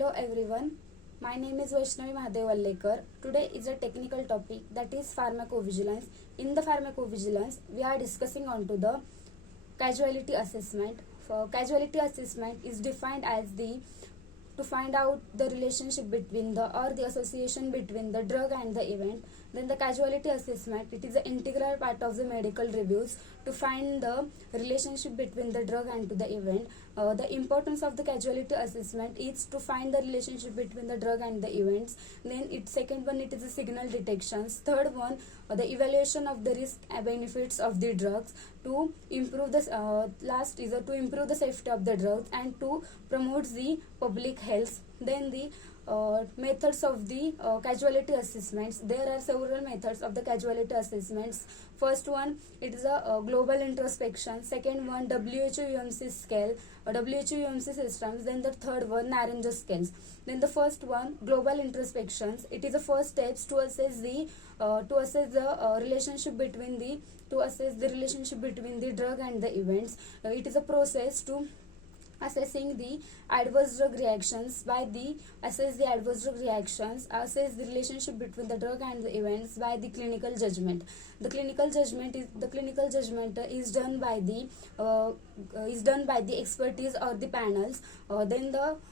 Hello everyone, my name is Vaishnavi Mahadevallekar. Today is a technical topic that is pharmacovigilance. In the pharmacovigilance, we are discussing onto the causality assessment. For causality assessment is defined as the to find out the relationship between the or the association between the drug and the event. Then the causality assessment, it is an integral part of the medical reviews to find the relationship between the drug and to the event. The importance of the causality assessment is to find the relationship between the drug and the events. Then second one, it is the signal detections. Third one, the evaluation of the risk and benefits of the drugs. To improve the last is to improve the safety of the drugs and to promote the public health. Then the methods of the causality assessments. There are several methods of the causality assessments. First one, it is a global introspection. Second one, WHO UMC scale, WHO UMC systems. Then the third one, Naranja scales. Then the first one, global introspections. It is the first steps to assess the relationship between the drug and the events. It is a process to assessing the adverse drug reactions assess the adverse drug reactions, assess the relationship between the drug and the events by the clinical judgment. The clinical judgment is done by the expertise or the panels.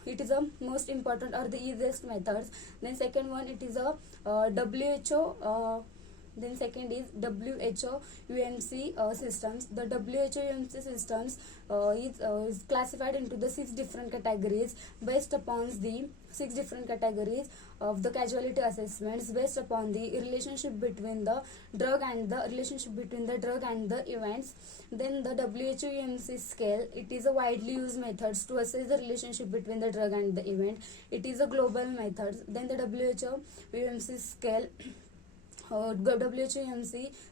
It is a most important or the easiest methods. Then second one, it is a WHO. Then second is WHO UMC systems. The WHO UMC systems is classified into the 6 different categories based upon the 6 different categories of the causality assessments based upon the relationship between the drug and the events. Then the WHO UMC scale, it is a widely used methods to assess the relationship between the drug and the event. It is a global method. Then the WHO UMC scale, WHO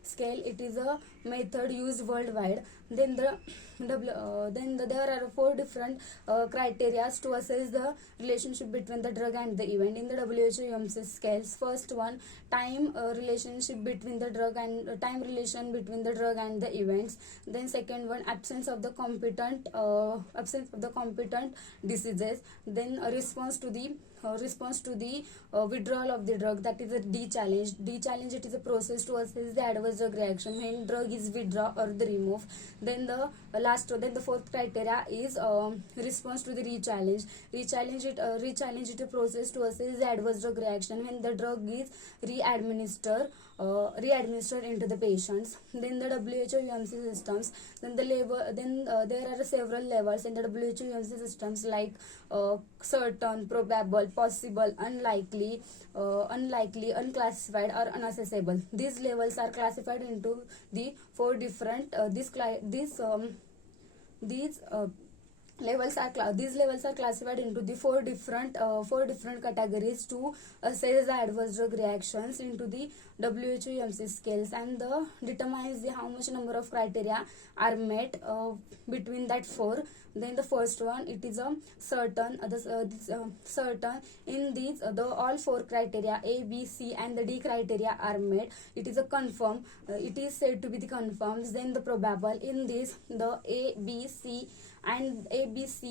scale, it is a method used worldwide. Then there are 4 different criteria to assess the relationship between the drug and the event in the WHO scales. First one, time relation between the drug and the events. Then second one, absence of the competent diseases. Then response to the withdrawal of the drug, that is a D-challenge. D-challenge, it is a process to assess the adverse drug reaction when drug is withdrawn or the remove. Then the fourth criteria is response to the re-challenge. Re-challenge it a process to assess the adverse drug reaction when the drug is re-administered into the patients. Then the WHO UMC systems. Then there are several levels in the WHO UMC systems like certain, probable, possible, unlikely, unclassified, or unaccessible. These levels are classified into the 4 different these levels are classified into the 4 different categories to assess the adverse drug reactions into the WHO UMC scales, and determines how much number of criteria are met between that 4. Then the first one, it is a certain. Certain in these all 4 criteria A, B, C, and the D criteria are met. It is a confirm. It is said to be the confirms. Then the probable, in this the A, B, C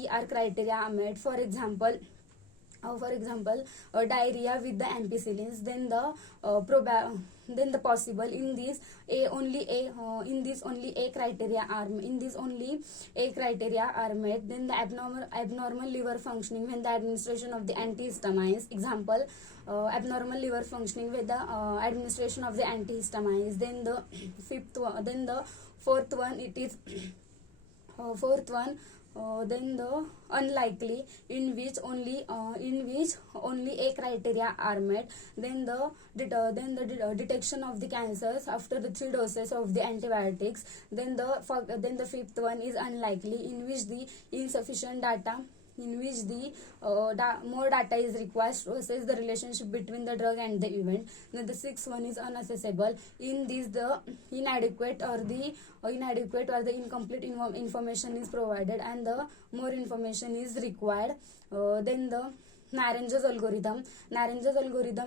are criteria are met. For example, diarrhea with the ampicillins. Then the possible, in these only A criteria are met. Then the abnormal liver functioning when the administration of the antihistamines. Example, abnormal liver functioning with the administration of the antihistamines. Then the fourth one, it is then the unlikely, in which only A criteria are met. Then the detection of the cancers after the 3 doses of the antibiotics. Then the fifth one is unlikely, in which the insufficient data, more data is required to assess the relationship between the drug and the event. Then the 6th one is unaccessible. In this, the inadequate or the incomplete information is provided, and the more information is required. Then the Naranja's algorithm,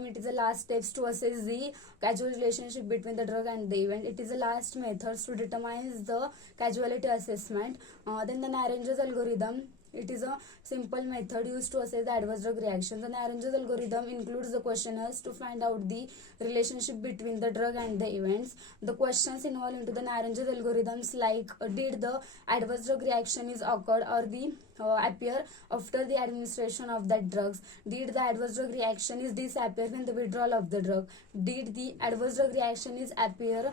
it is the last steps to assess the causal relationship between the drug and the event. It is the last methods to determine the causality assessment. Then the Naranja's algorithm It is a simple method used to assess the adverse drug reaction. The Naranjo's algorithm includes the questionnaires to find out the relationship between the drug and the events. The questions involved into the Naranjo's algorithms like did the adverse drug reaction is occurred or the appear after the administration of that drugs. Did the adverse drug reaction is disappear when the withdrawal of the drug. Did the adverse drug reaction is appear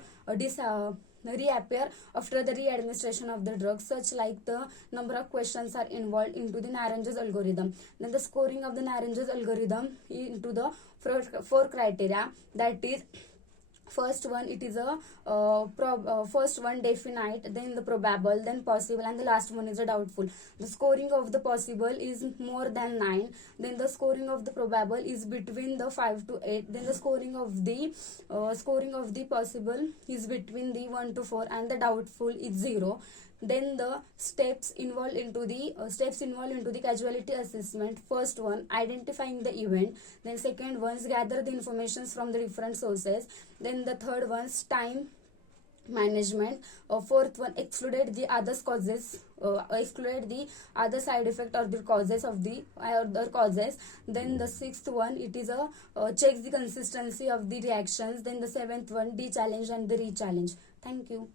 reappear after the re-administration of the drug. Such like the number of questions are involved into the Naranjo's algorithm. Then the scoring of the Naranjo's algorithm into the four criteria, that is first one, it is a first one definite, then the probable, then possible, and the last one is a doubtful. The scoring of the possible is more than 9, then the scoring of the probable is between the 5 to 8, then the scoring of the possible is between the 1 to 4, and the doubtful is 0. Then the steps involved into the causality assessment. First one, identifying the event. Then second one, gather the information from the different sources. Then the third one, time management. Fourth one, excluded the other causes, excluded the other side effect or the causes of the other causes. Then the sixth one, it is a checks the consistency of the reactions. Then the seventh one, de-challenge and the re-challenge. Thank you.